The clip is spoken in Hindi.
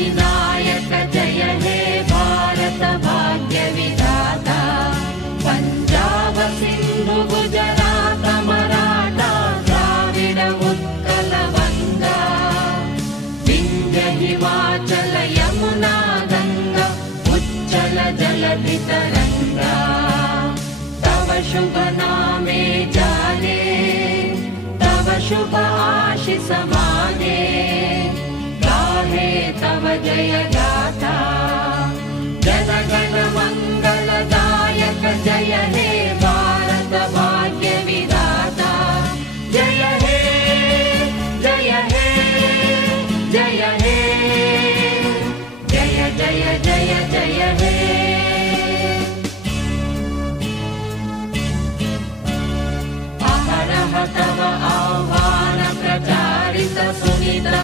विनायक जय हे भारत भाग्य विधाता पंजाब सिंधु गुजरात मराठा द्राविड उत्कल वंगा विंध्य हिमाचल यमुना गंगा उच्चल जलधि तरंगा तव शुभ नामे जाने तव शुभ आशीष माने गाहे तव जय